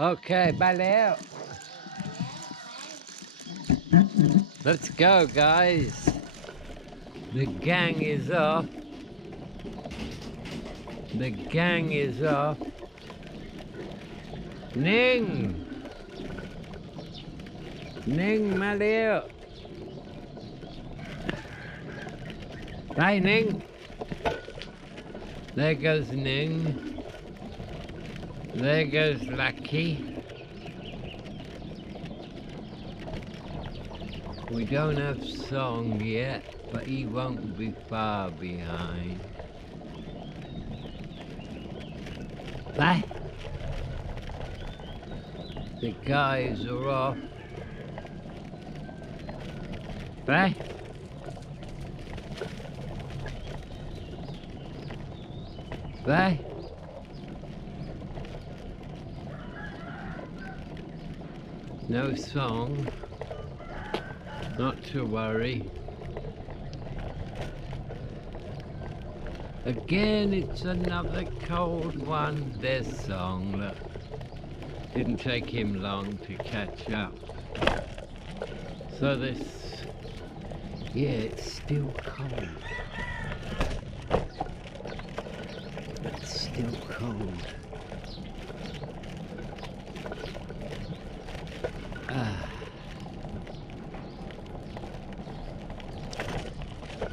Okay, bye. Let's go, guys. The gang is off. The gang is off. Ning! Ning, Malio! Bye, Ning! There goes Ning. There goes Lucky. We don't have Song yet, but he won't be far behind. Bye! The guys are off. Bye! Bye! No Song. Not to worry. Again, it's another cold one. There's Song, look. Didn't take him long to catch up. So this, yeah, it's still cold. It's still cold.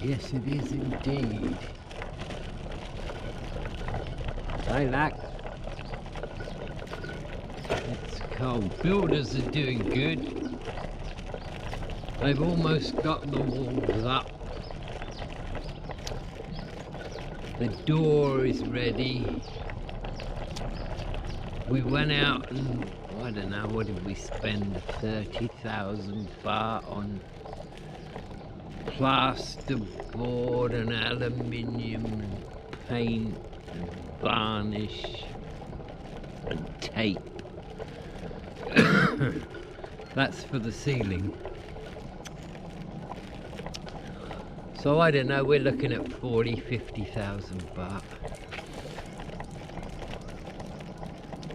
Yes, it is indeed. I like. It's cold. Builders are doing good. They've almost got the walls up. The door is ready. We went out and, I don't know, what did we spend? 30,000 baht on plasterboard and aluminium and paint and varnish and tape. That's for the ceiling. So I don't know, we're looking at 50,000 baht.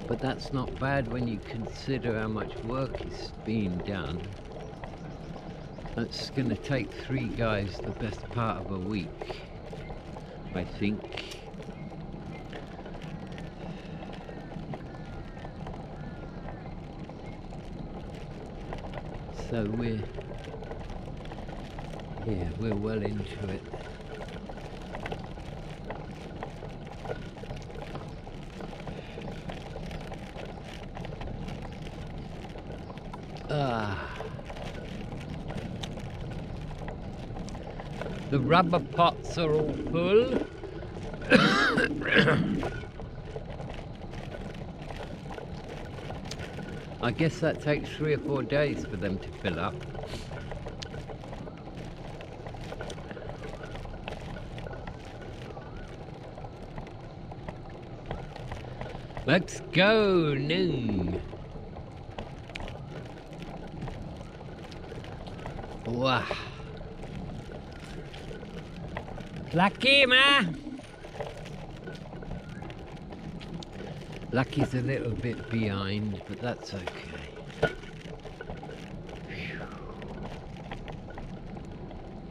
But that's not bad when you consider how much work is being done. That's going to take 3 guys the best part of a week, I think. So we're well into it. The rubber pots are all full. I guess that takes 3 or 4 days for them to fill up. Let's go, Ning. Wow. Lucky, ma. Lucky's a little bit behind, but that's okay. Whew.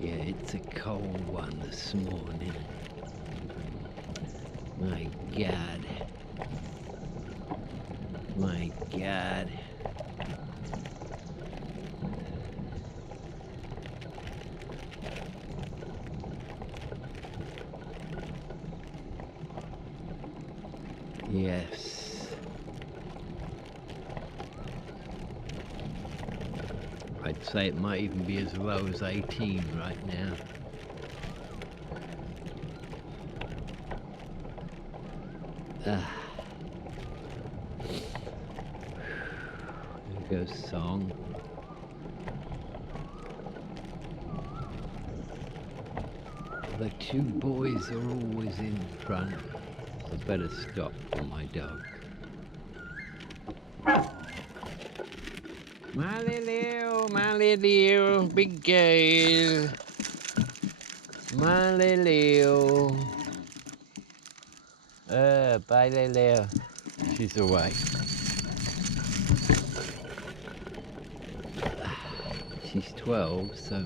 Yeah, it's a cold one this morning. My God. My God. Yes. I'd say it might even be as low as 18 right now. There goes Song. The 2 boys are always in front. I better stop for my dog. Malilio, big girl. Malilio. Bye, Lilio. She's away. 12, so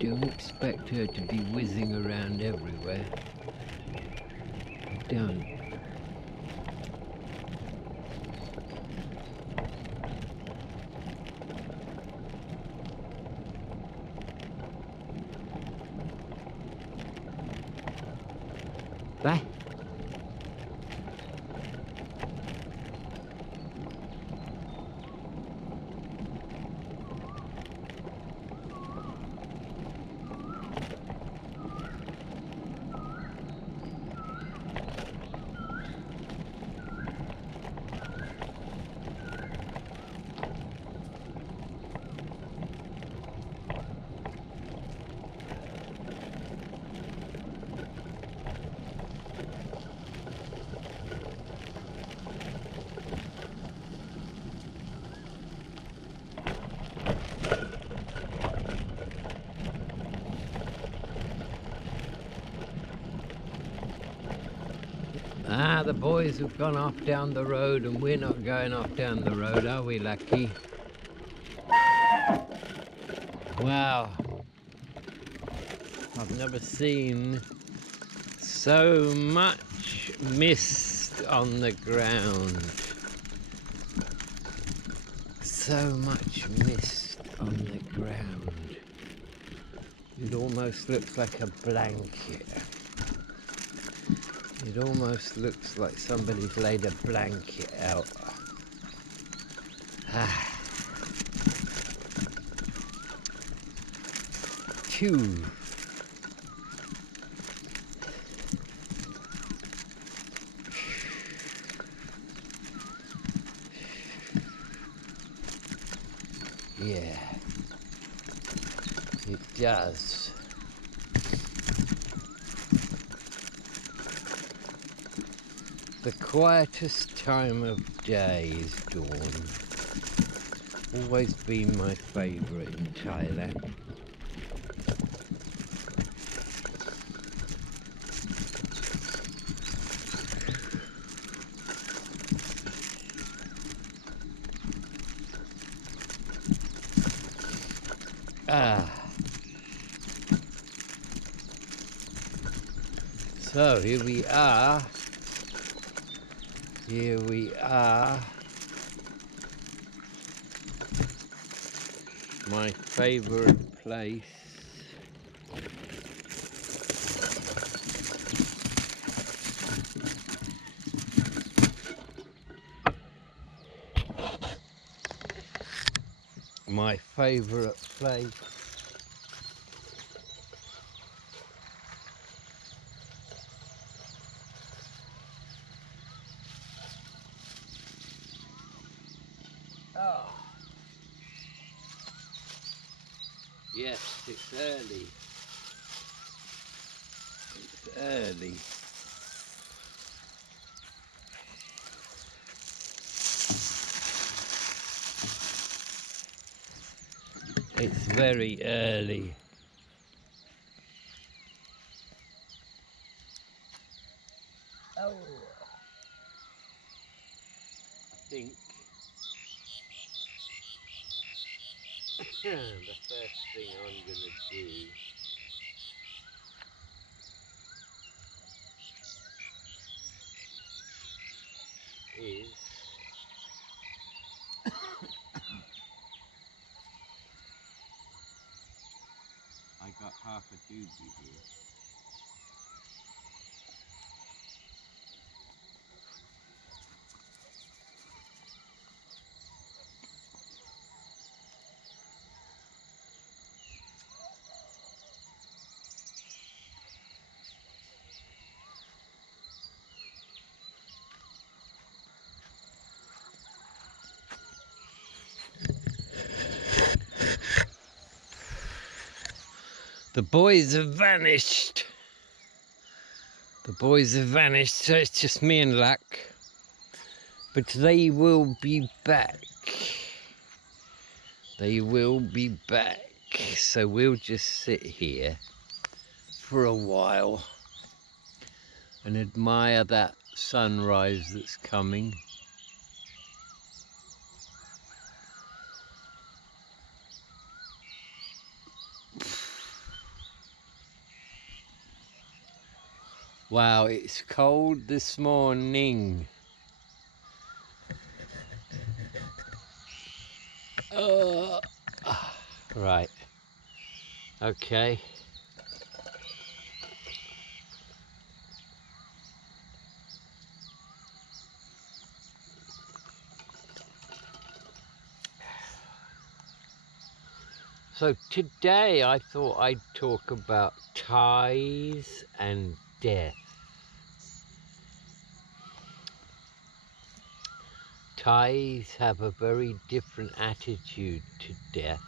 don't expect her to be whizzing around everywhere. I don't. Bye. Ah, the boys have gone off down the road and we're not going off down the road, are we, Lucky? Wow. I've never seen so much mist on the ground. So much mist on the ground. It almost looks like a blanket. It almost looks like somebody's laid a blanket out. Phew. Yeah, it does. The quietest time of day is dawn. Always been my favourite in Thailand. So here we are. Here we are. My favourite place. My favourite place. Oh. Yes, it's early. It's early. It's very early. Oh. I think the first thing I'm going to do is I got half a doobie here. The boys have vanished. The boys have vanished, so it's just me and Luck. But they will be back. They will be back. So we'll just sit here for a while and admire that sunrise that's coming. Wow, it's cold this morning. Uh, right. Okay. So today I thought I'd talk about THAIS and death. THAIS have a very different attitude to death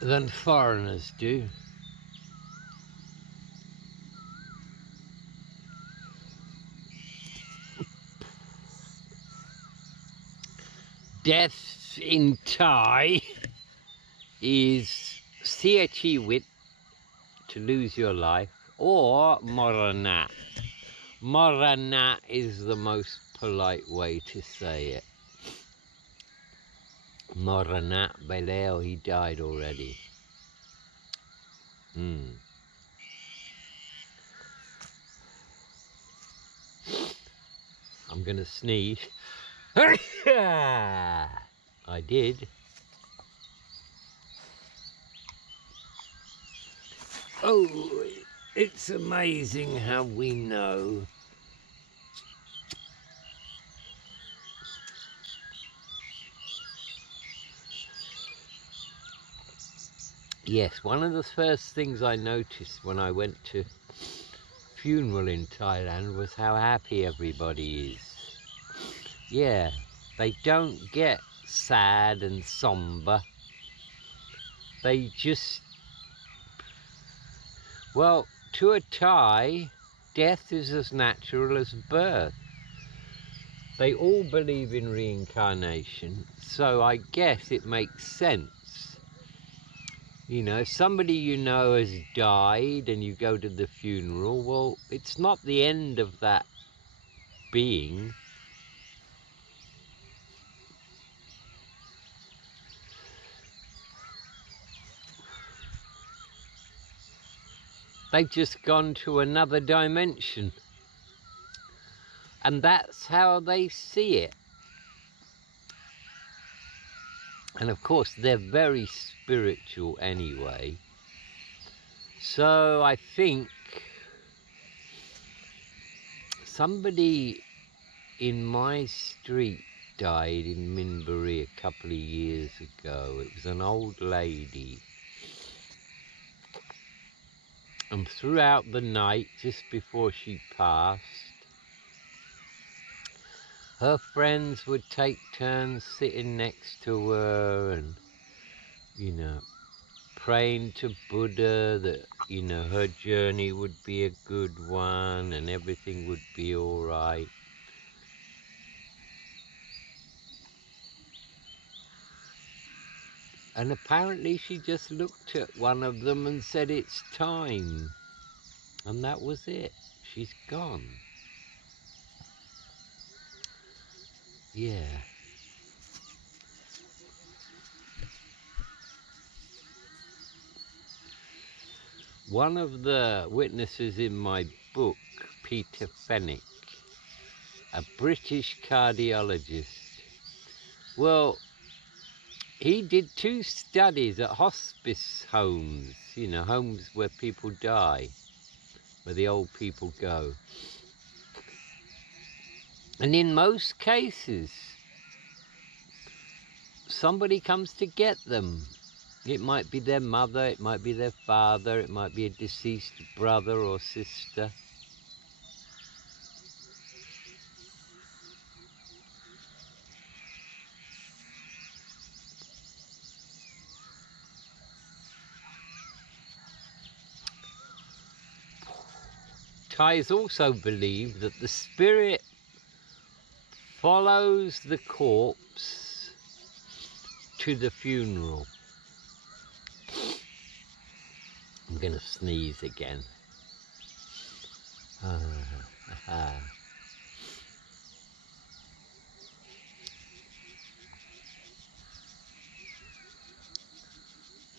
than foreigners do. Death in Thai is siachiwit, to lose your life, or morana. Morana is the most polite way to say it. Morana Beleo, he died already. I'm gonna sneeze. I did. Oh, it's amazing how we know. Yes, one of the first things I noticed when I went to funeral in Thailand was how happy everybody is. Yeah, they don't get sad and somber. They just, well, to a Thai, death is as natural as birth. They all believe in reincarnation, so I guess it makes sense. You know, if somebody you know has died and you go to the funeral, well, it's not the end of that being. They've just gone to another dimension. And that's how they see it. And of course, they're very spiritual anyway. So I think somebody in my street died in Minbury a couple of years ago. It was an old lady. And throughout the night, just before she passed, her friends would take turns sitting next to her and, you know, praying to Buddha that, you know, her journey would be a good one and everything would be all right. And apparently she just looked at one of them and said, "It's time." And that was it. She's gone. Yeah. One of the witnesses in my book, Peter Fenwick, a British cardiologist, well, he did 2 studies at hospice homes, you know, homes where people die, where the old people go. And in most cases, somebody comes to get them. It might be their mother, it might be their father, it might be a deceased brother or sister. Thais also believe that the spirit follows the corpse to the funeral. I'm gonna sneeze again.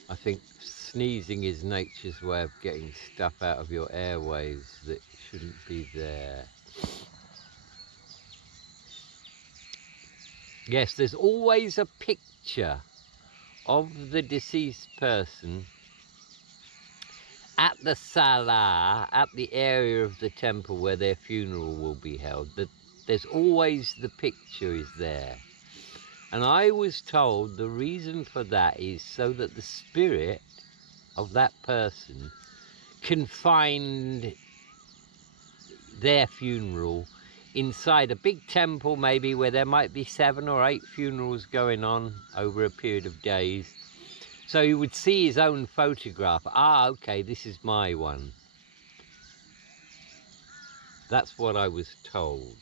I think sneezing is nature's way of getting stuff out of your airwaves that shouldn't be there. Yes, there's always a picture of the deceased person at the sala, at the area of the temple where their funeral will be held. There's always the picture is there. And I was told the reason for that is so that the spirit of that person can find their funeral inside a big temple, maybe, where there might be 7 or 8 funerals going on over a period of days. So he would see his own photograph. Ah, okay, this is my one. That's what I was told.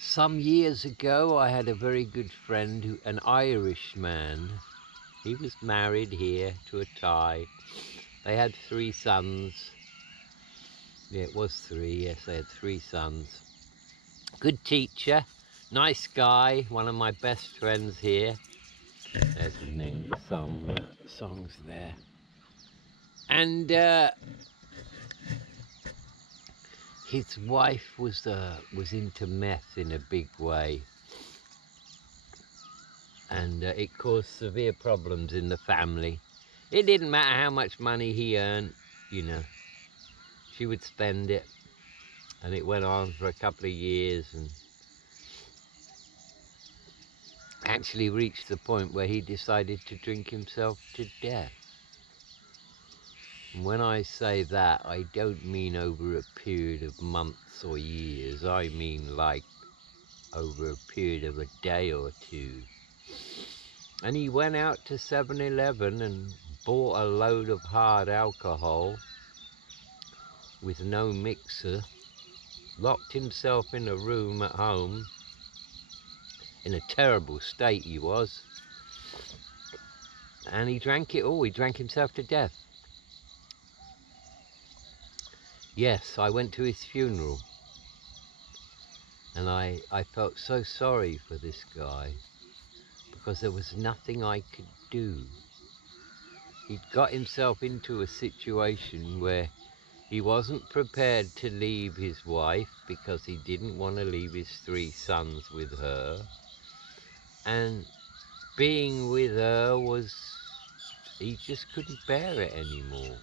Some years ago, I had a very good friend, an Irish man. He was married here to a Thai. They had 3 sons. Yeah, it was 3, yes, they had 3 sons. Good teacher, nice guy, one of my best friends here. There's some songs there. And his wife was into meth in a big way. And it caused severe problems in the family. It didn't matter how much money he earned, you know. She would spend it. And it went on for a couple of years and actually reached the point where he decided to drink himself to death. And when I say that, I don't mean over a period of months or years. I mean like over a period of a day or 2. And he went out to 7-Eleven and bought a load of hard alcohol with no mixer, locked himself in a room at home, in a terrible state he was, and he drank it all. He drank himself to death. Yes, I went to his funeral, and I felt so sorry for this guy, because there was nothing I could do. He'd got himself into a situation where he wasn't prepared to leave his wife because he didn't want to leave his 3 sons with her. And being with her was, he just couldn't bear it anymore.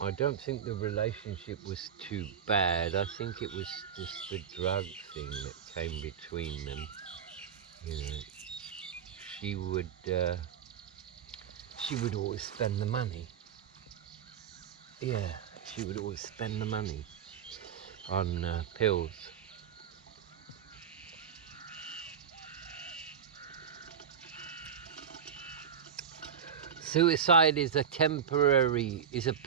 I don't think the relationship was too bad. I think it was just the drug thing that came between them. You know, she would always spend the money. Yeah, she would always spend the money on pills. Suicide is a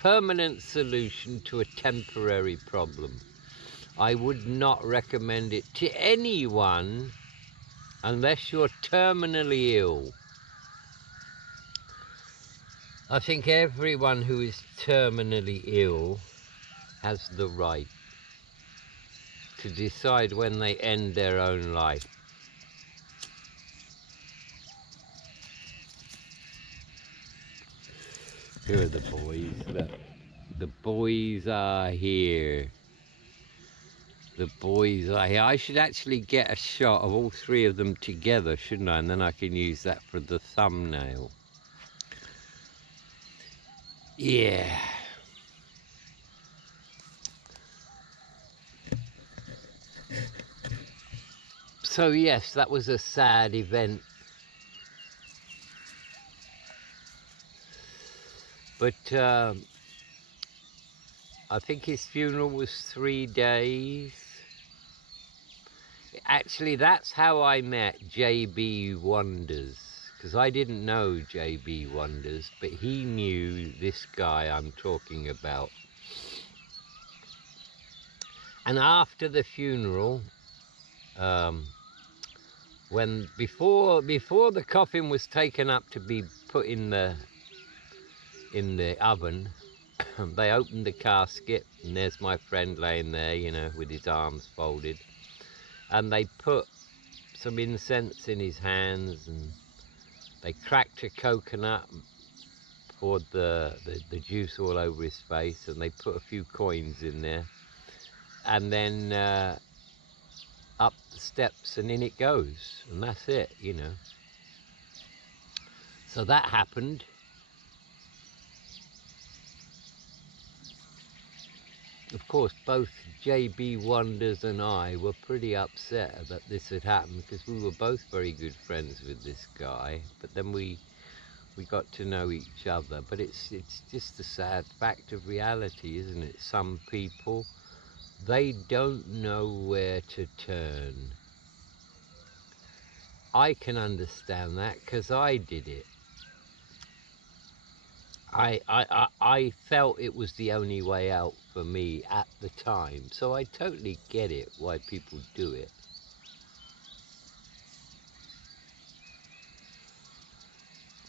permanent solution to a temporary problem. I would not recommend it to anyone unless you're terminally ill. I think everyone who is terminally ill has the right to decide when they end their own life. Here are the boys. Look, the boys are here. The boys are here. I should actually get a shot of all 3 of them together, shouldn't I? And then I can use that for the thumbnail. Yeah. So yes, that was a sad event. But I think his funeral was 3 days. Actually, that's how I met J.B. Wonders, because I didn't know J.B. Wonders, but he knew this guy I'm talking about. And after the funeral, before the coffin was taken up to be put in the oven, They opened the casket, and there's my friend laying there, you know, with his arms folded. And they put some incense in his hands, and they cracked a coconut and poured the juice all over his face, and they put a few coins in there. And then up the steps, and in it goes. And that's it, you know. So that happened. Of course, both JB Wonders and I were pretty upset that this had happened, because we were both very good friends with this guy. But then we got to know each other. But it's just a sad fact of reality, isn't it? Some people, they don't know where to turn. I can understand that, because I did it. I felt it was the only way out for me at the time, so I totally get it why people do it.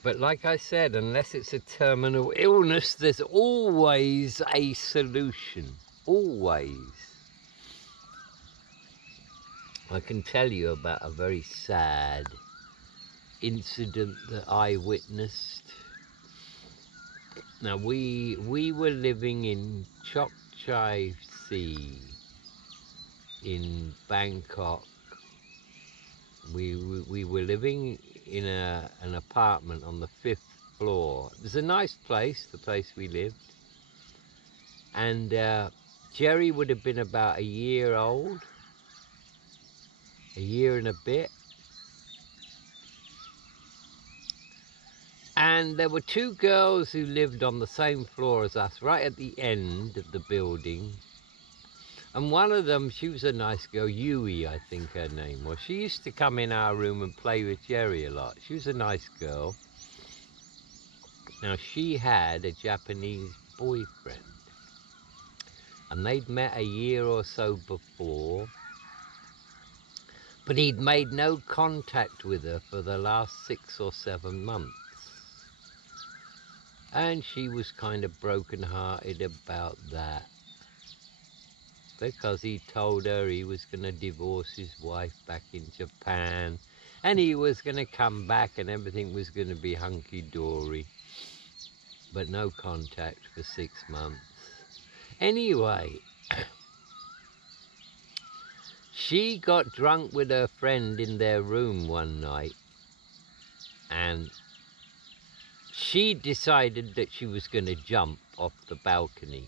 But like I said, unless it's a terminal illness, there's always a solution. Always. I can tell you about a very sad incident that I witnessed. Now, we were living in Chok Chai Si in Bangkok. We were living in an apartment on the 5th floor. It was a nice place, the place we lived. And Jerry would have been about a year old, a year and a bit. And there were two girls who lived on the same floor as us, right at the end of the building. And one of them, she was a nice girl, Yui, I think her name was. She used to come in our room and play with Jerry a lot. She was a nice girl. Now, she had a Japanese boyfriend. And they'd met a year or so before. But he'd made no contact with her for the last 6 or 7 months. And she was kind of broken-hearted about that, because he told her he was going to divorce his wife back in Japan, and he was going to come back and everything was going to be hunky-dory. But no contact for 6 months. Anyway, she got drunk with her friend in their room one night, and she decided that she was going to jump off the balcony.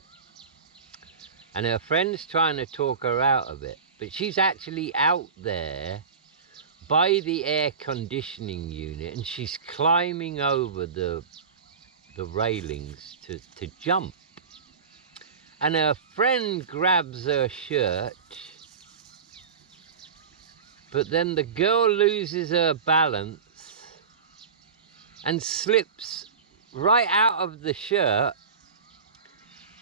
And her friend's trying to talk her out of it, but she's actually out there by the air conditioning unit, and she's climbing over the railings to jump. And her friend grabs her shirt, but then the girl loses her balance and slips right out of the shirt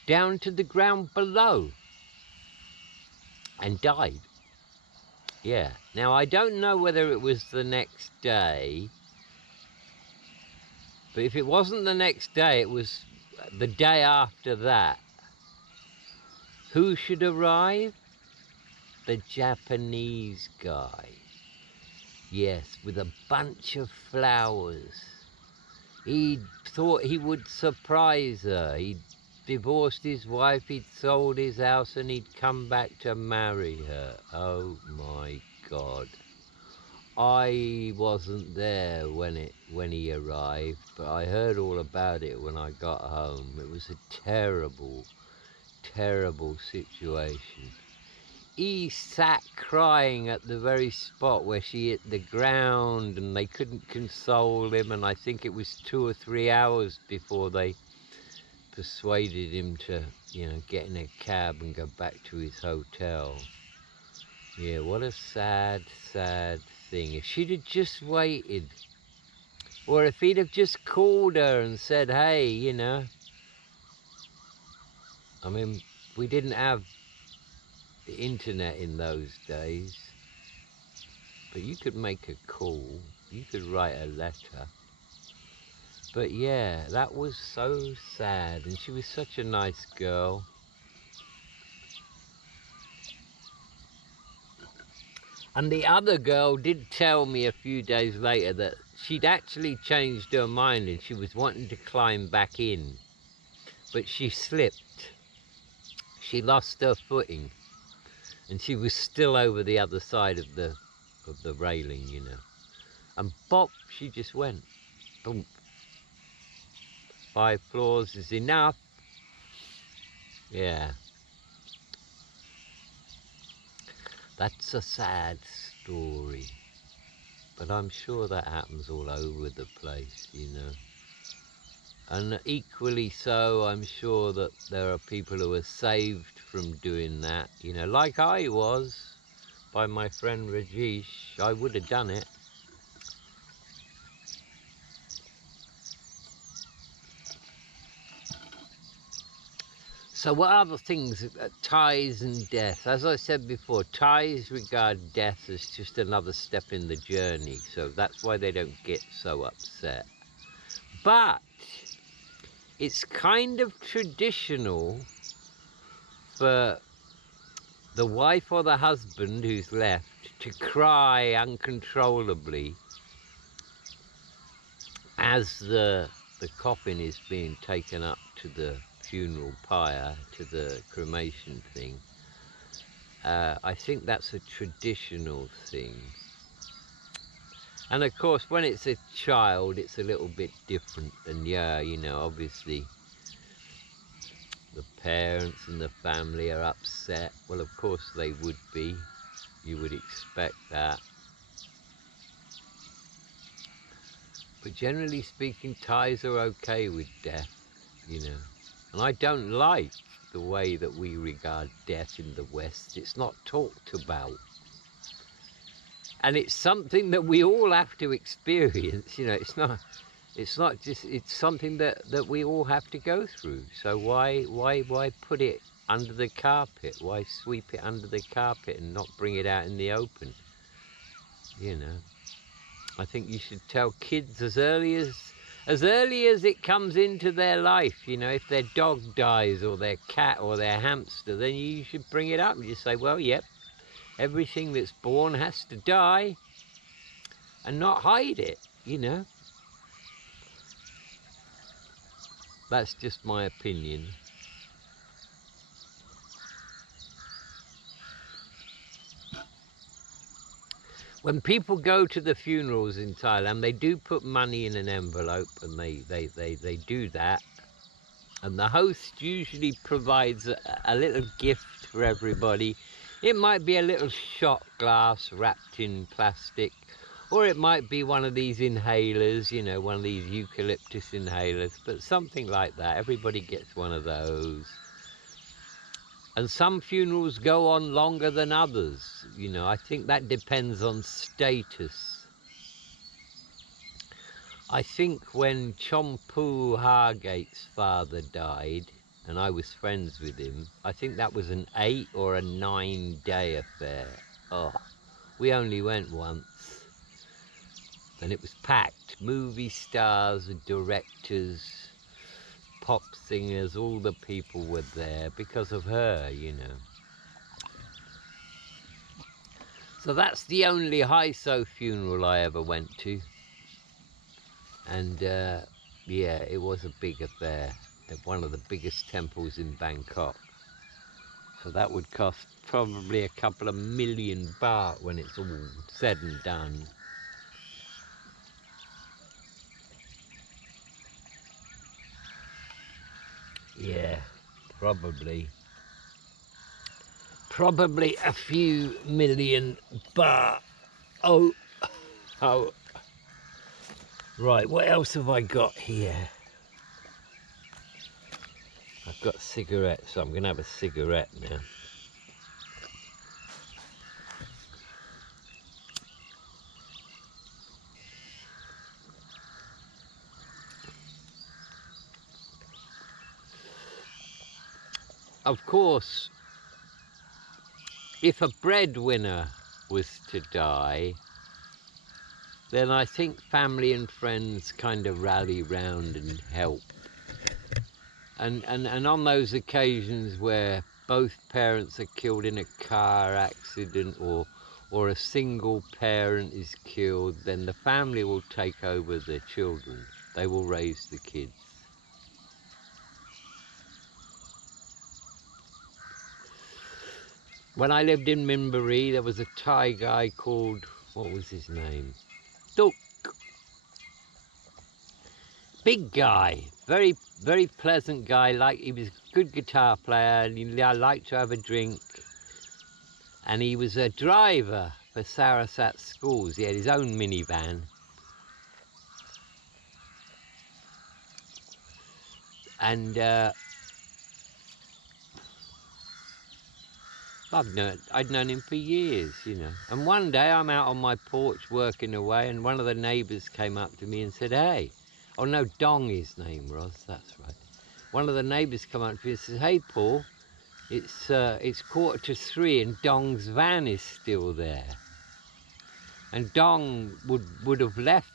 down to the ground below and died. Yeah. Now, I don't know whether it was the next day, but if it wasn't the next day, it was the day after that. Who should arrive? The Japanese guy. Yes, with a bunch of flowers. He thought he would surprise her. He'd divorced his wife, he'd sold his house, and he'd come back to marry her. Oh my God. I wasn't there when he arrived, but I heard all about it when I got home. It was a terrible, terrible situation. He sat crying at the very spot where she hit the ground, and they couldn't console him, and I think it was 2 or 3 hours before they persuaded him to, you know, get in a cab and go back to his hotel. Yeah, what a sad, sad thing. If she'd have just waited, or if he'd have just called her and said, hey, you know, I mean, we didn't have the internet in those days, but you could make a call, you could write a letter. But yeah, that was so sad, and she was such a nice girl. And the other girl did tell me a few days later that she'd actually changed her mind and she was wanting to climb back in, but she slipped. She lost her footing, and she was still over the other side of the railing, you know. And bop, she just went. Boom. 5 floors is enough. Yeah. That's a sad story. But I'm sure that happens all over the place, you know. And equally so, I'm sure that there are people who are saved from doing that, you know, like I was by my friend Rajesh. I would have done it. So what other things, THAIS and death? As I said before, THAIS regard death as just another step in the journey, so that's why they don't get so upset. But it's kind of traditional for the wife or the husband who's left to cry uncontrollably as the coffin is being taken up to the funeral pyre, to the cremation thing. I think that's a traditional thing. And of course, when it's a child, it's a little bit different. And yeah, you know, obviously the parents and the family are upset. Well, of course they would be. You would expect that. But generally speaking, THAIS are okay with death, you know. And I don't like the way that we regard death in the West. It's not talked about. And it's something that we all have to experience, you know. It's not just, it's something that we all have to go through. So why put it under the carpet? Why sweep it under the carpet and not bring it out in the open? You know, I think you should tell kids as early as it comes into their life, you know, if their dog dies or their cat or their hamster, then you should bring it up and just say, well, yep, everything that's born has to die, and not hide it, you know. That's just my opinion. When people go to the funerals in Thailand, they do put money in an envelope, and they do that. And the host usually provides a little gift for everybody. It might be a little shot glass wrapped in plastic, or it might be one of these inhalers, you know, one of these eucalyptus inhalers, but something like that. Everybody gets one of those. And some funerals go on longer than others, you know. I think that depends on status. I think when Chompu Hargate's father died, and I was friends with him, I think that was an 8 or a 9-day affair. Oh, we only went once. And it was packed. Movie stars, directors, pop singers, all the people were there because of her, you know. So that's the only Haiso funeral I ever went to. And yeah, it was a big affair. One of the biggest temples in Bangkok. So that would cost probably a couple of million baht when it's all said and done. Yeah, probably. Probably a few million baht. Oh. Right, what else have I got here? I've got cigarettes, so I'm going to have a cigarette now. Of course, if a breadwinner was to die, then I think family and friends kind of rally round and help. And on those occasions where both parents are killed in a car accident, or a single parent is killed, then the family will take over the children. They will raise the kids. When I lived in Minbury, there was a Thai guy called, what was his name? Duk. Big guy, very, very pleasant guy. Like, he was a good guitar player, and he liked to have a drink. And he was a driver for Sarasat schools. He had his own minivan. And I'd known him for years, you know. And one day I'm out on my porch working away, and one of the neighbours came up to me and said, hey, oh no, Dong his name was, that's right. One of the neighbours come up to me and said, hey Paul, it's 2:45 and Dong's van is still there. And Dong would have left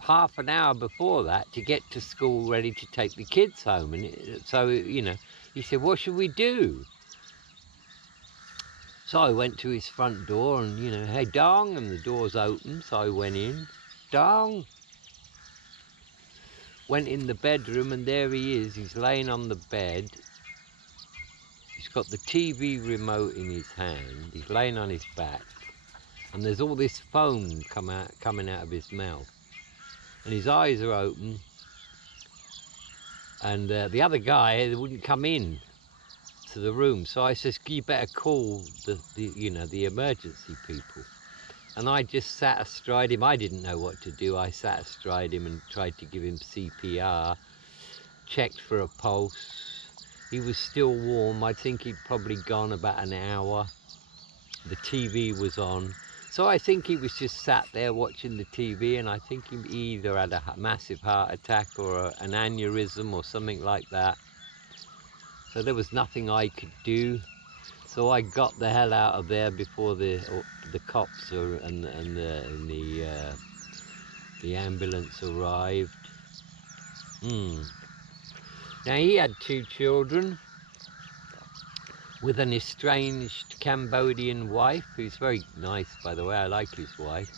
half an hour before that to get to school ready to take the kids home. And so, you know, he said, what should we do? So I went to his front door and, you know, hey, Dong, and the door's open, so I went in. Dong! Went in the bedroom, and there he is. He's laying on the bed. He's got the TV remote in his hand. He's laying on his back. And there's all this foam coming out of his mouth. And his eyes are open. And the other guy wouldn't come in to the room, so I says, you better call the emergency people. And I just sat astride him. I didn't know what to do. I sat astride him and tried to give him CPR, checked for a pulse. He was still warm. I think he'd probably gone about an hour. The TV was on, so I think he was just sat there watching the TV, and I think he either had a massive heart attack or an aneurysm or something like that. So there was nothing I could do. So I got the hell out of there before the cops and the ambulance arrived. Now he had 2 children with an estranged Cambodian wife, who's very nice, by the way. I like his wife.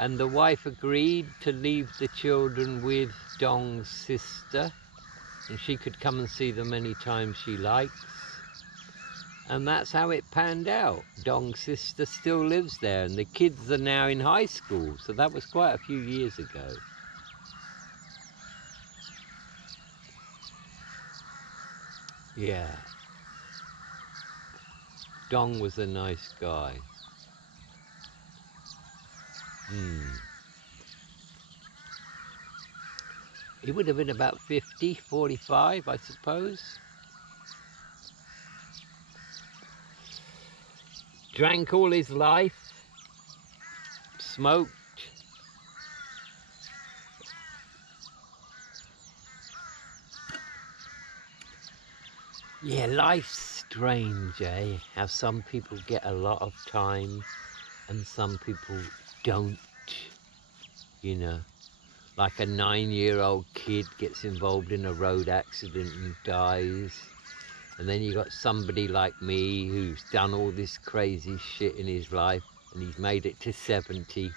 And the wife agreed to leave the children with Dong's sister, and she could come and see them any time she likes. And that's how it panned out. Dong's sister still lives there, and the kids are now in high school, so that was quite a few years ago. Yeah. Dong was a nice guy. He would have been about 50, 45, I suppose. Drank all his life, smoked. Yeah, life's strange, eh? How some people get a lot of time and some people don't, you know. Like a 9-year-old kid gets involved in a road accident and dies. And then you got somebody like me who's done all this crazy shit in his life, and he's made it to 70.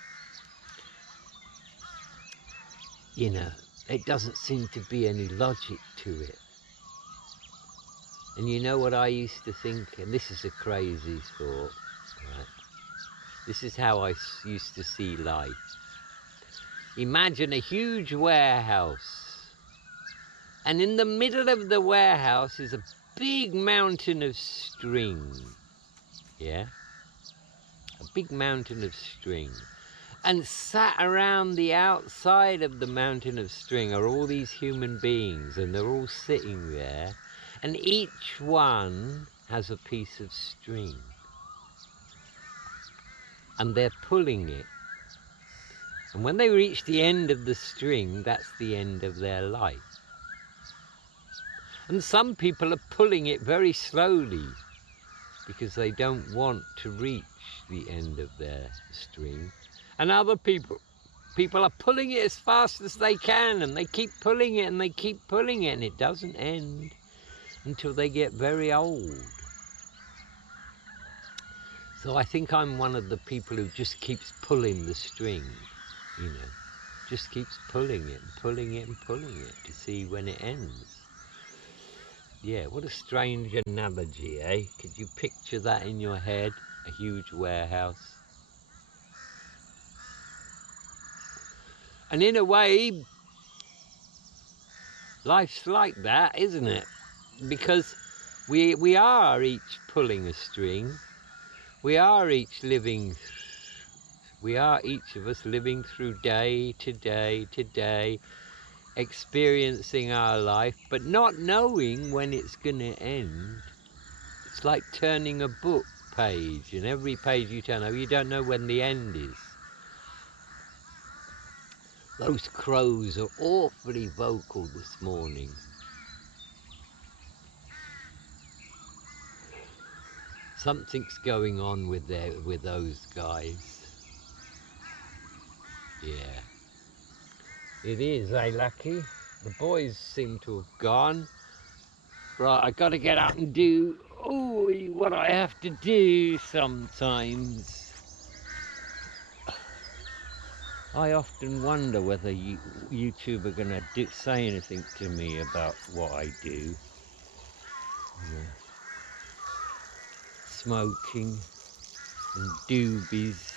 You know, it doesn't seem to be any logic to it. And you know what I used to think, and this is a crazy thought, right? This is how I used to see life. Imagine a huge warehouse, and in the middle of the warehouse is a big mountain of string, yeah? A big mountain of string. And sat around the outside of the mountain of string are all these human beings, and they're all sitting there, and each one has a piece of string. And they're pulling it. And when they reach the end of the string, that's the end of their life. And some people are pulling it very slowly because they don't want to reach the end of their string. And other people People are pulling it as fast as they can, and they keep pulling it and they keep pulling it, and it doesn't end until they get very old. So I think I'm one of the people who just keeps pulling the string, you know, just keeps pulling it and pulling it and pulling it to see when it ends. Yeah, what a strange analogy, eh? Could you picture that in your head? A huge warehouse. And in a way, life's like that, isn't it? Because we are each pulling a string. We are each of us living through day to day to day, experiencing our life, but not knowing when it's going to end. It's like turning a book page, and every page you turn over, you don't know when the end is. Those crows are awfully vocal this morning. Something's going on with those guys. Yeah. It is, eh, Lucky? The boys seem to have gone. Right, I gotta get up and do what I have to do sometimes. I often wonder whether YouTube are gonna say anything to me about what I do. Yeah. Smoking and doobies.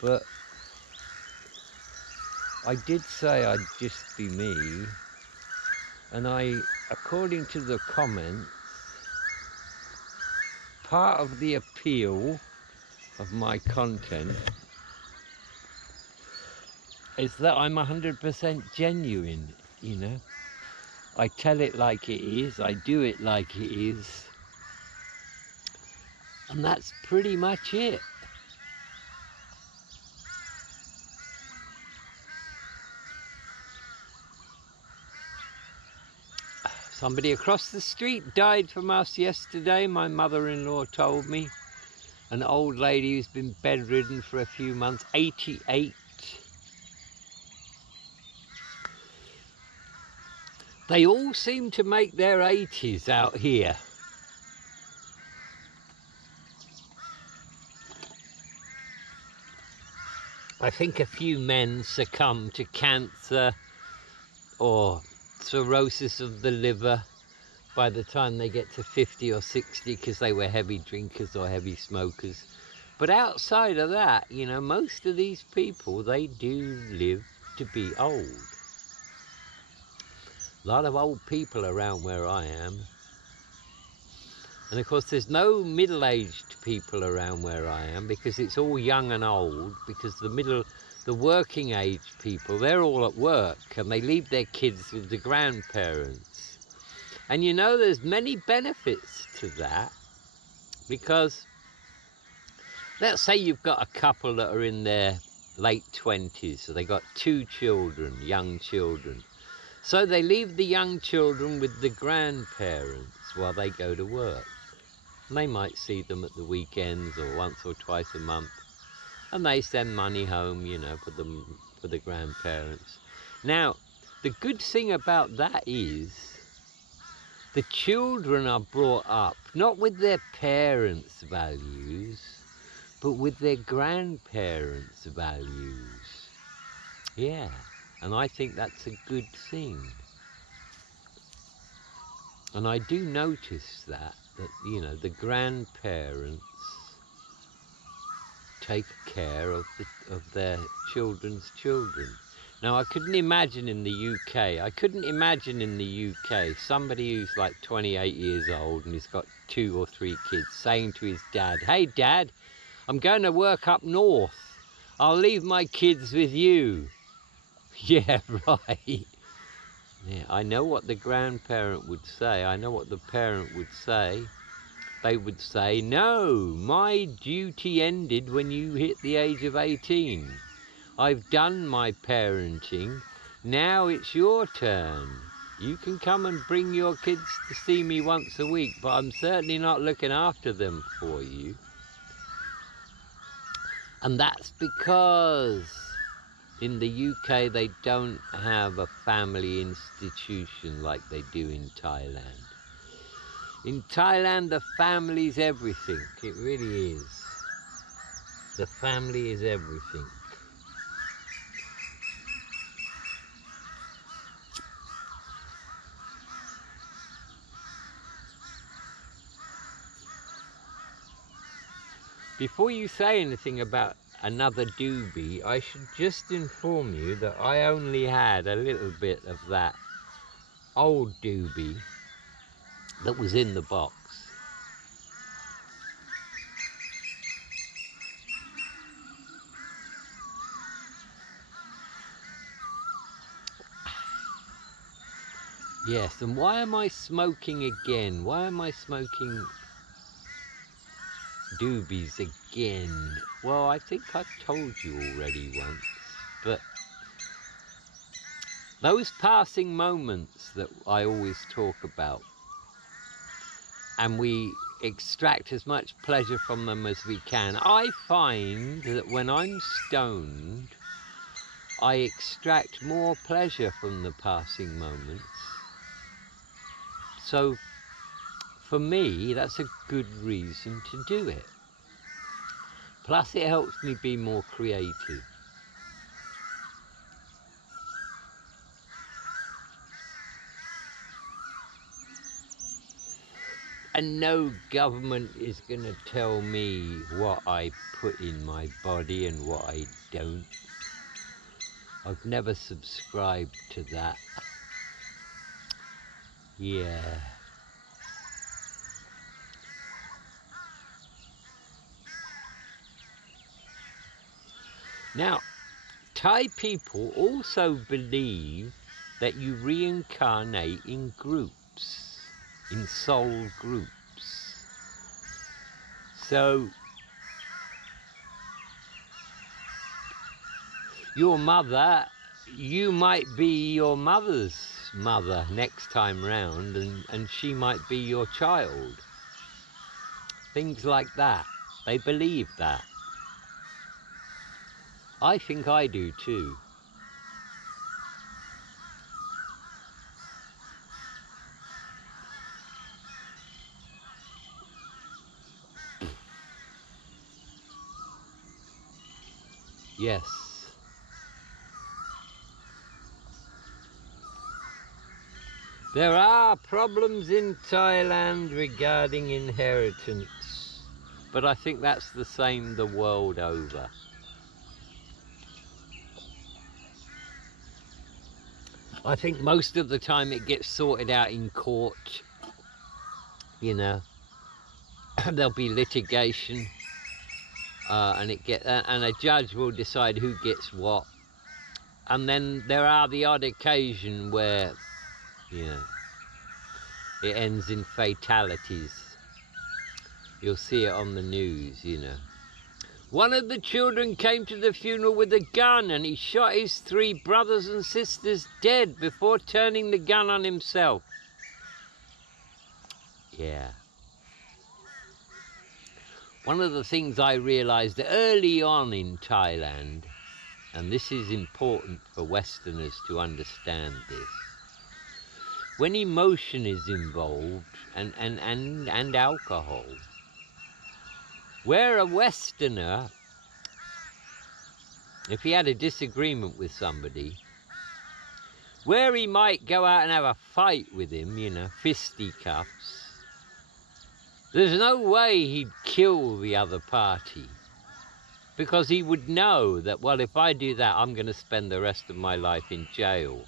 But I did say I'd just be me, and according to the comments, part of the appeal of my content is that I'm 100% genuine, you know. I tell it like it is, I do it like it is, and that's pretty much it. Somebody across the street died from us yesterday, my mother-in-law told me. An old lady who's been bedridden for a few months, 88. They all seem to make their 80s out here. I think a few men succumb to cancer or cirrhosis of the liver by the time they get to 50 or 60 because they were heavy drinkers or heavy smokers. But outside of that, you know, most of these people, they do live to be old. A lot of old people around where I am. And of course there's no middle-aged people around where I am because it's all young and old, because the working age people, they're all at work and they leave their kids with the grandparents. And you know, there's many benefits to that, because let's say you've got a couple that are in their late 20s, so they got 2 children, young children. So they leave the young children with the grandparents while they go to work. And they might see them at the weekends or once or twice a month. And they send money home, you know, for the grandparents. Now, the good thing about that is the children are brought up not with their parents' values, but with their grandparents' values. Yeah, and I think that's a good thing. And I do notice that you know, the grandparents take care of their children's children. Now, I couldn't imagine in the UK, somebody who's like 28 years old and he's got 2 or 3 kids saying to his dad, "Hey Dad, I'm going to work up north. I'll leave my kids with you." Yeah, right. Yeah, I know what the grandparent would say. I know what the parent would say. They would say, "No, my duty ended when you hit the age of 18. I've done my parenting. Now it's your turn. You can come and bring your kids to see me once a week, but I'm certainly not looking after them for you." And that's because In the UK, they don't have a family institution like they do in Thailand. In Thailand, the family's everything. It really is. The family is everything. Before you say anything about another doobie, I should just inform you that I only had a little bit of that old doobie that was in the box. Yes, and why am I smoking again? Why am I smoking doobies again? Well, I think I've told you already once, but those passing moments that I always talk about, and we extract as much pleasure from them as we can. I find that when I'm stoned, I extract more pleasure from the passing moments. So for me, that's a good reason to do it. Plus it helps me be more creative. And no government is going to tell me what I put in my body and what I don't. I've never subscribed to that. Yeah. Now, Thai people also believe that you reincarnate in groups, in soul groups. So, your mother, you might be your mother's mother next time round, and she might be your child. Things like that. They believe that. I think I do too. Yes. There are problems in Thailand regarding inheritance, but I think that's the same the world over. I think most of the time it gets sorted out in court, you know. There'll be litigation, and a judge will decide who gets what. And then there are the odd occasion where, you know, it ends in fatalities. You'll see it on the news, you know. One of the children came to the funeral with a gun and he shot his 3 brothers and sisters dead before turning the gun on himself. Yeah. One of the things I realized early on in Thailand, and this is important for Westerners to understand this, when emotion is involved and alcohol, where a Westerner, if he had a disagreement with somebody, where he might go out and have a fight with him, you know, fisticuffs, there's no way he'd kill the other party, because he would know that, well, if I do that, I'm going to spend the rest of my life in jail.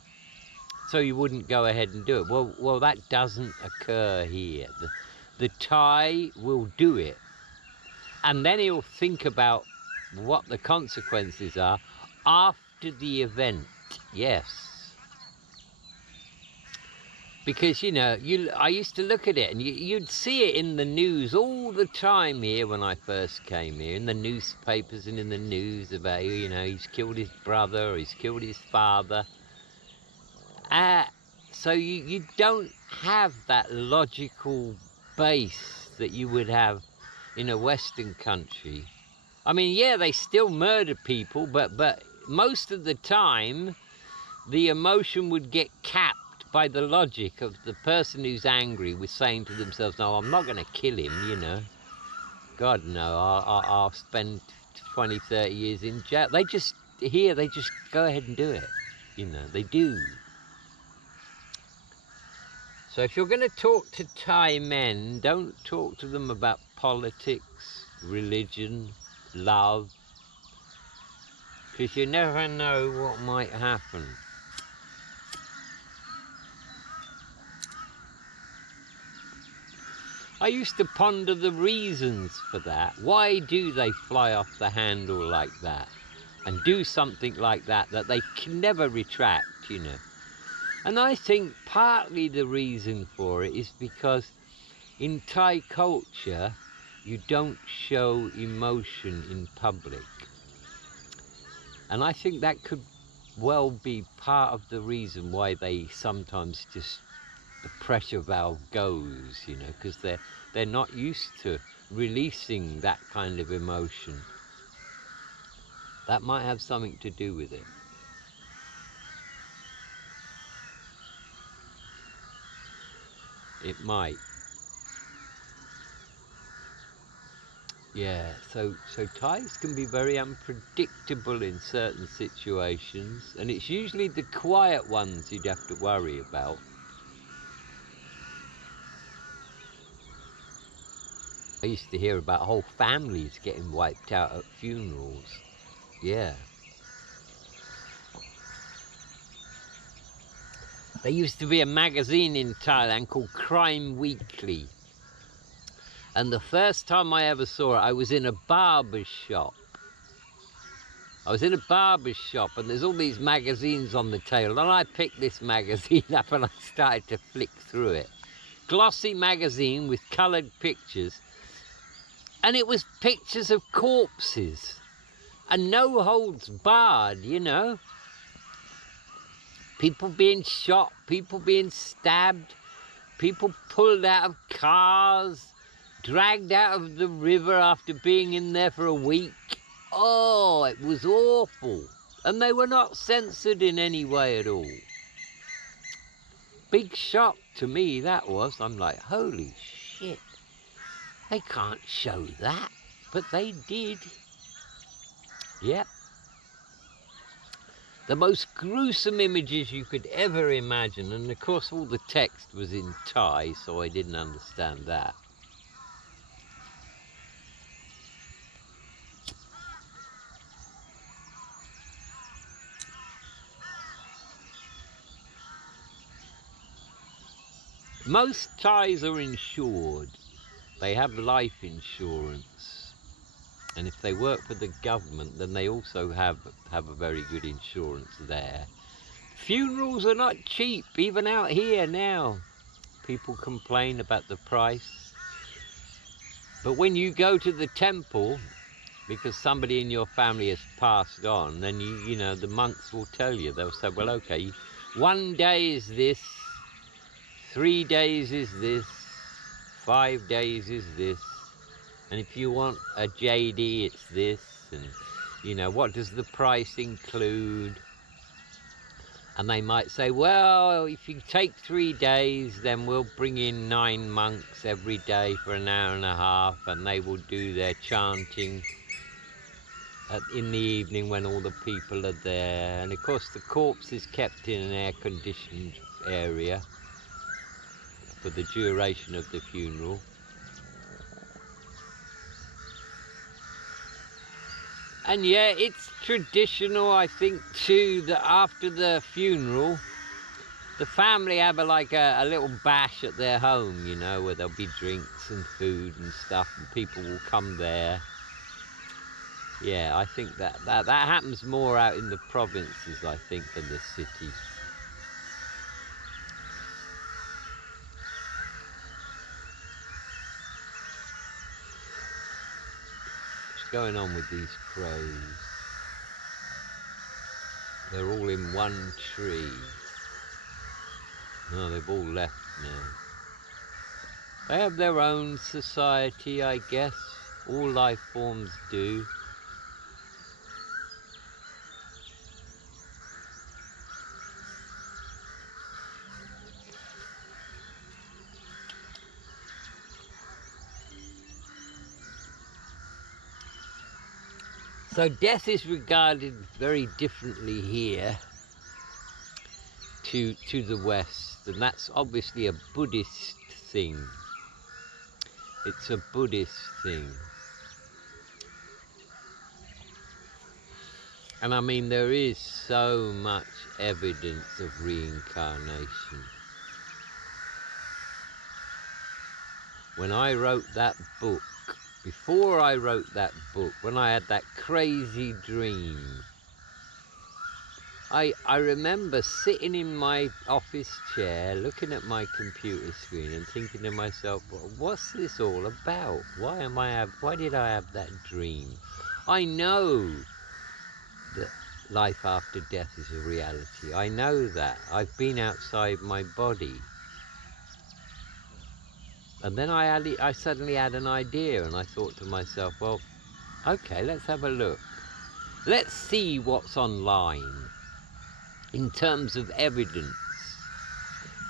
So he wouldn't go ahead and do it. Well, that doesn't occur here. The Thai will do it, and then he'll think about what the consequences are after the event. Yes. Because, you know, I used to look at it, and you'd see it in the news all the time here when I first came here, in the newspapers and in the news about, you know, he's killed his brother, or he's killed his father. So you don't have that logical base that you would have in a Western country. I mean, yeah, they still murder people, but most of the time, the emotion would get capped by the logic of the person who's angry with saying to themselves, no, I'm not going to kill him, you know. God, no, I'll spend 20, 30 years in jail. They just go ahead and do it. You know, they do. So if you're going to talk to Thai men, don't talk to them about politics, religion, love, because you never know what might happen. I used to ponder the reasons for that. Why do they fly off the handle like that and do something like that that they can never retract, you know? And I think partly the reason for it is because in Thai culture, you don't show emotion in public. And I think that could well be part of the reason why they sometimes just, the pressure valve goes, you know, because they're not used to releasing that kind of emotion. That might have something to do with it. It might. Yeah, so Thais can be very unpredictable in certain situations, and it's usually the quiet ones you'd have to worry about. I used to hear about whole families getting wiped out at funerals. Yeah. There used to be a magazine in Thailand called Crime Weekly. And the first time I ever saw it, I was in a barber's shop. And there's all these magazines on the table, and I picked this magazine up and I started to flick through it. Glossy magazine with coloured pictures. And it was pictures of corpses. And no holds barred, you know. People being shot, people being stabbed, people pulled out of cars, dragged out of the river after being in there for a week. Oh, it was awful. And they were not censored in any way at all. Big shock to me, that was. I'm like, holy shit. They can't show that. But they did. Yep. The most gruesome images you could ever imagine. And of course all the text was in Thai, so I didn't understand that. Most Thais are insured. They have life insurance. And if they work for the government, then they also have a very good insurance there. Funerals are not cheap, even out here now. People complain about the price. But when you go to the temple, because somebody in your family has passed on, then you know, the monks will tell you. They'll say, well, okay, 1 day is this, 3 days is this, 5 days is this. And if you want a JD, it's this. And, you know, what does the price include? And they might say, well, if you take 3 days, then we'll bring in 9 monks every day for an hour and a half, and they will do their chanting in the evening when all the people are there. And of course, the corpse is kept in an air-conditioned area for the duration of the funeral. And yeah, it's traditional, I think, too, that after the funeral, the family have a little bash at their home, you know, where there'll be drinks and food and stuff, and people will come there. Yeah, I think that happens more out in the provinces, I think, than the cities. What's going on with these crows? They're all in one tree. No, they've all left now. They have their own society, I guess. All life forms do. So death is regarded very differently here to the West, and that's obviously a Buddhist thing. It's a Buddhist thing. And I mean, there is so much evidence of reincarnation. When I wrote that book, before I wrote that book, when I had that crazy dream, I remember sitting in my office chair, looking at my computer screen and thinking to myself, well, what's this all about? Why did I have that dream? I know that life after death is a reality. I know that. I've been outside my body. And then I suddenly had an idea, and I thought to myself, well, okay, let's have a look. Let's see what's online in terms of evidence.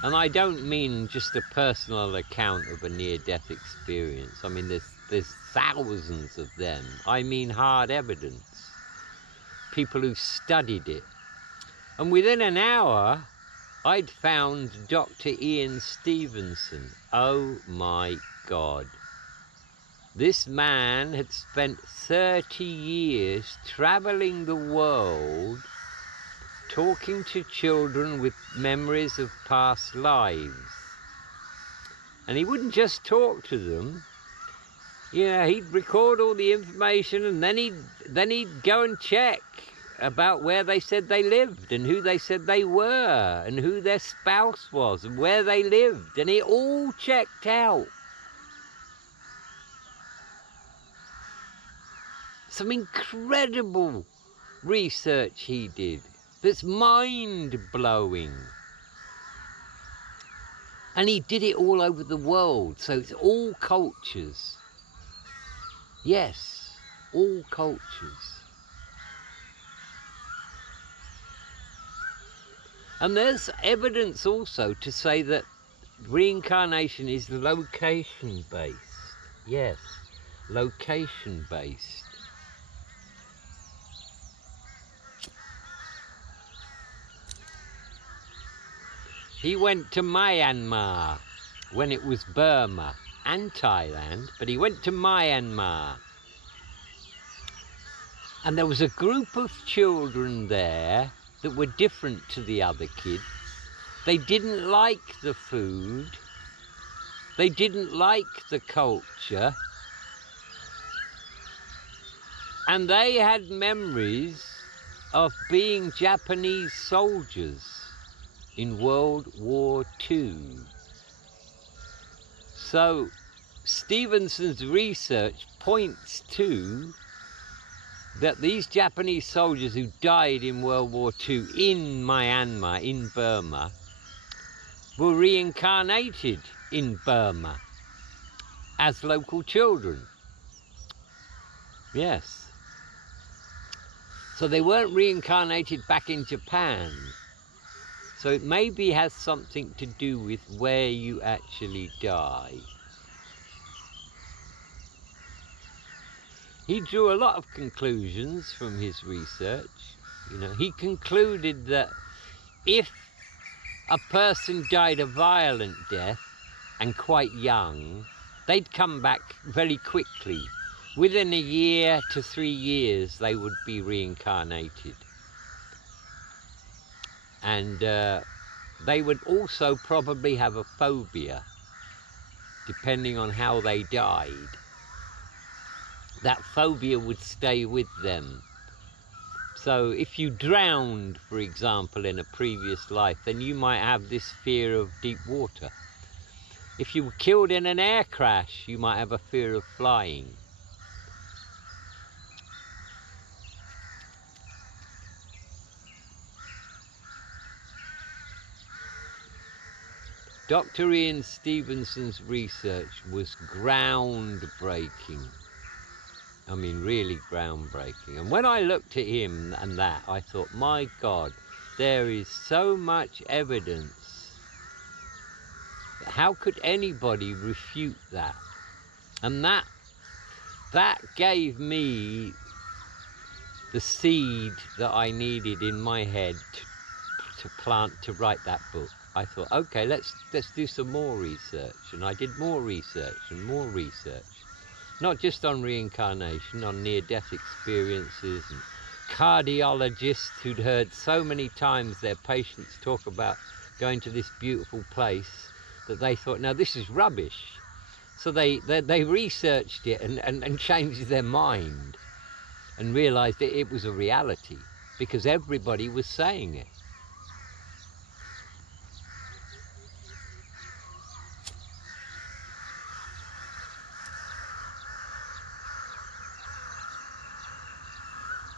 And I don't mean just a personal account of a near-death experience. I mean, there's thousands of them. I mean hard evidence. People who studied it. And within an hour, I'd found Dr. Ian Stevenson. Oh my God. This man had spent 30 years traveling the world, talking to children with memories of past lives. And he wouldn't just talk to them. Yeah, he'd record all the information, and then he'd go and check about where they said they lived, and who they said they were, and who their spouse was, and where they lived, and it all checked out. Some incredible research he did that's mind-blowing. And he did it all over the world, so it's all cultures. Yes, all cultures. And there's evidence also to say that reincarnation is location-based. Yes, location-based. He went to Myanmar when it was Burma and Thailand, but he went to Myanmar. And there was a group of children there that were different to the other kids. They didn't like the food. They didn't like the culture. And they had memories of being Japanese soldiers in World War II. So Stevenson's research points to that these Japanese soldiers who died in World War II in Myanmar, in Burma, were reincarnated in Burma as local children. Yes. So they weren't reincarnated back in Japan. So it maybe has something to do with where you actually die. He drew a lot of conclusions from his research. You know, he concluded that if a person died a violent death and quite young, they'd come back very quickly. Within a year to 3 years, they would be reincarnated. And they would also probably have a phobia, depending on how they died. That phobia would stay with them. So if you drowned, for example, in a previous life, then you might have this fear of deep water. If you were killed in an air crash, you might have a fear of flying. Dr. Ian Stevenson's research was groundbreaking. I mean, really groundbreaking. And when I looked at him and that, I thought, my God, there is so much evidence. How could anybody refute that? And that gave me the seed that I needed in my head to plant, to write that book. I thought, okay, let's do some more research. And I did more research and more research. Not just on reincarnation, on near-death experiences, and cardiologists who'd heard so many times their patients talk about going to this beautiful place that they thought, now this is rubbish. So they researched it and changed their mind and realized that it was a reality because everybody was saying it.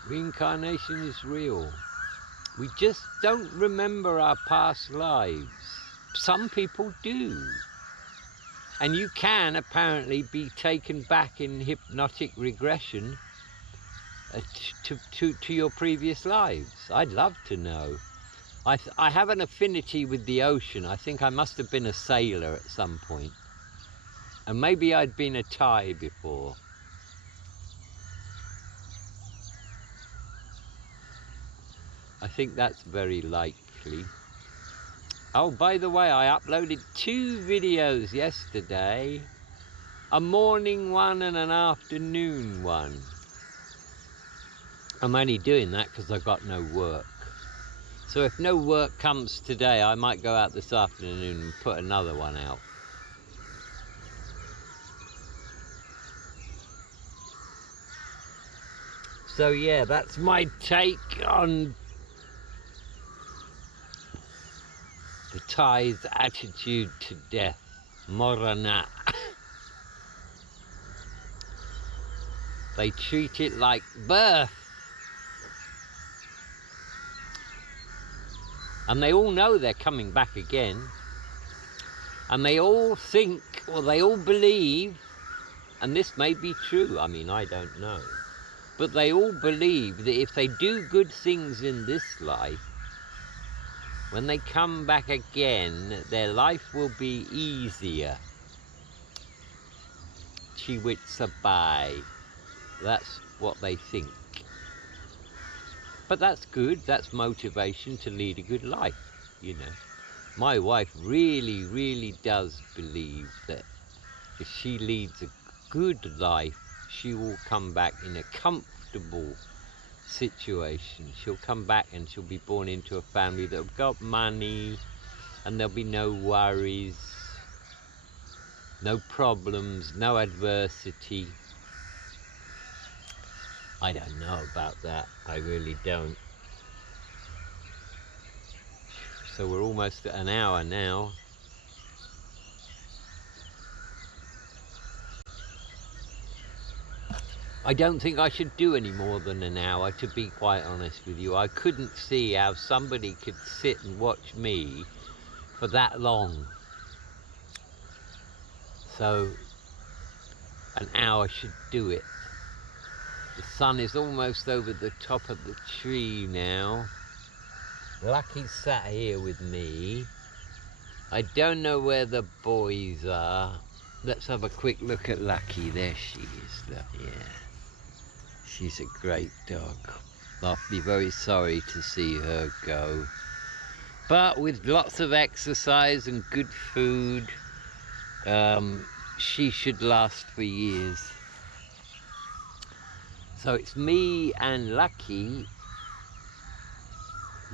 Reincarnation is real. We just don't remember our past lives. Some people do. And you can apparently be taken back in hypnotic regression to your previous lives. I'd love to know. I have an affinity with the ocean. I think I must have been a sailor at some point. And maybe I'd been a Thai before. I think that's very likely. Oh, by the way, I uploaded 2 videos yesterday. A morning one and an afternoon one. I'm only doing that because I've got no work. So if no work comes today, I might go out this afternoon and put another one out. So yeah, that's my take on the Thais' attitude to death. Morana. They treat it like birth. And they all know they're coming back again. And they all think, or they all believe, and this may be true, I mean, I don't know, but they all believe that if they do good things in this life, when they come back again, their life will be easier. Chiwit sabai. That's what they think. But that's good, that's motivation to lead a good life, you know. My wife really, really does believe that if she leads a good life, she will come back in a comfortable situation. She'll come back and she'll be born into a family that have got money and there'll be no worries, no problems, no adversity. I don't know about that, I really don't. So we're almost at an hour now. I don't think I should do any more than an hour, to be quite honest with you. I couldn't see how somebody could sit and watch me for that long. So an hour should do it. The sun is almost over the top of the tree now. Lucky's sat here with me. I don't know where the boys are. Let's have a quick look at Lucky. There she is, look, yeah. She's a great dog. I'll be very sorry to see her go. But with lots of exercise and good food, she should last for years. So it's me and Lucky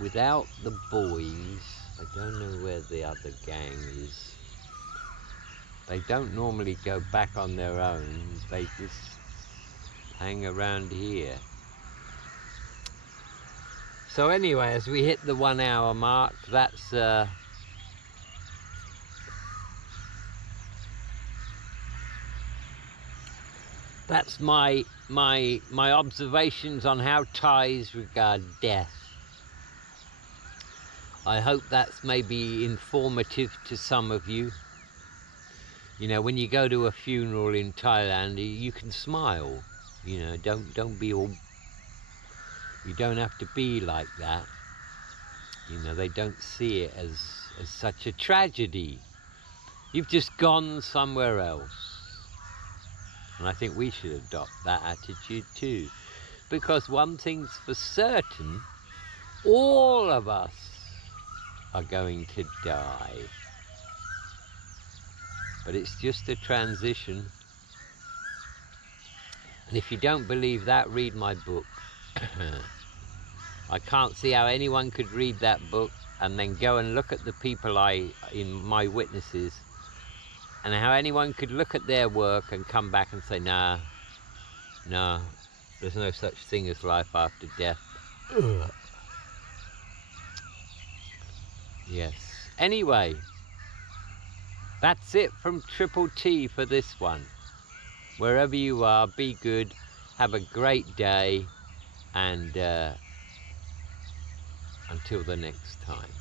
without the boys. I don't know where the other gang is. They don't normally go back on their own. They just hang around here. So anyway, as we hit the 1 hour mark, that's my observations on how Thais regard death. I hope that's maybe informative to some of you. You know, when you go to a funeral in Thailand, you can smile. You know, don't be all. You don't have to be like that. You know, they don't see it as such a tragedy. You've just gone somewhere else. And I think we should adopt that attitude too. because one thing's for certain, all of us are going to die. But it's just a transition. And if you don't believe that, read my book. I can't see how anyone could read that book and then go and look at the people in my witnesses, and how anyone could look at their work and come back and say, nah, there's no such thing as life after death. Ugh. Yes. Anyway, that's it from Triple T for this one. Wherever you are, be good, have a great day, and until the next time.